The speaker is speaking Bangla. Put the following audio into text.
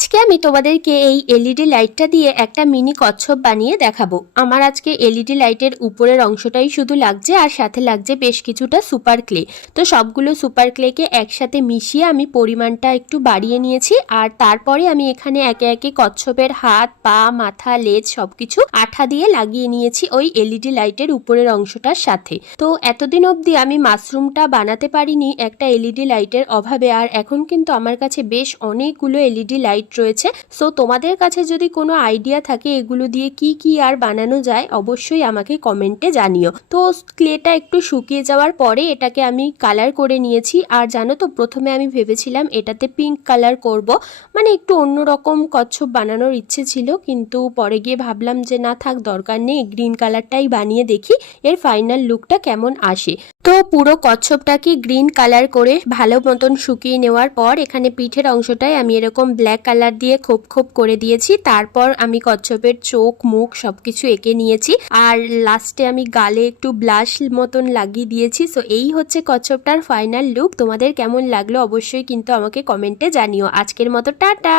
আজকে আমি তোমাদেরকে এই এলইডি লাইটটা দিয়ে একটা মিনি কচ্ছপ বানিয়ে দেখাবো। আমার আজকে এলইডি লাইটের উপরের অংশটাই শুধু লাগছে আর সাথে লাগছে বেশ কিছুটা সুপার ক্লে। তো সবগুলো সুপার ক্লেকে একসাথে মিশিয়ে আমি পরিমাণটা একটু বাড়িয়ে নিয়েছি আর তারপরে আমি এখানে একে একে কচ্ছপের হাত, পা, মাথা, লেজ সবকিছু আঠা দিয়ে লাগিয়ে নিয়েছি ওই এলইডি লাইটের উপরের অংশটার সাথে। তো এতদিন অবধি আমি মাশরুমটা বানাতে পারিনি একটা এলইডি লাইটের অভাবে, আর এখন কিন্তু আমার কাছে বেশ অনেকগুলো এলইডি লাইট রয়েছে। সো তোমাদের কাছে যদি কোনো আইডিয়া থাকে এগুলো দিয়ে কি কি আর বানানো যায় অবশ্যই আমাকে কমেন্টে জানিও। তো ক্লেটা একটু শুকিয়ে যাওয়ার পরে এটাকে আমি কালার করে নিয়েছি। আর জানো তো, প্রথমে আমি ভেবেছিলাম এটাতে পিঙ্ক কালার করব, মানে একটু অন্যরকম কচ্ছপ বানানোর ইচ্ছে ছিল, কিন্তু পরে গিয়ে ভাবলাম যে না থাক, দরকার নেই, গ্রিন কালারটাই বানিয়ে দেখি এর ফাইনাল লুকটা কেমন আসে। তো পুরো কচ্ছপটাকে গ্রিন কালার করে ভালো মতন শুকিয়ে নেওয়ার পর এখানে পিঠের অংশটায় আমি এরকম ব্ল্যাক কালার দিয়ে খোপ খোপ করে দিয়েছি। তারপর আমি কচ্ছপের চোখ, মুখ সবকিছু এঁকে নিয়েছি আর লাস্টে আমি গালে একটু ব্লাশ মতন লাগিয়ে দিয়েছি। সো এই হচ্ছে কচ্ছপটার ফাইনাল লুক। তোমাদের কেমন লাগলো অবশ্যই কিন্তু আমাকে কমেন্টে জানিও। আজকের মতো টাটা।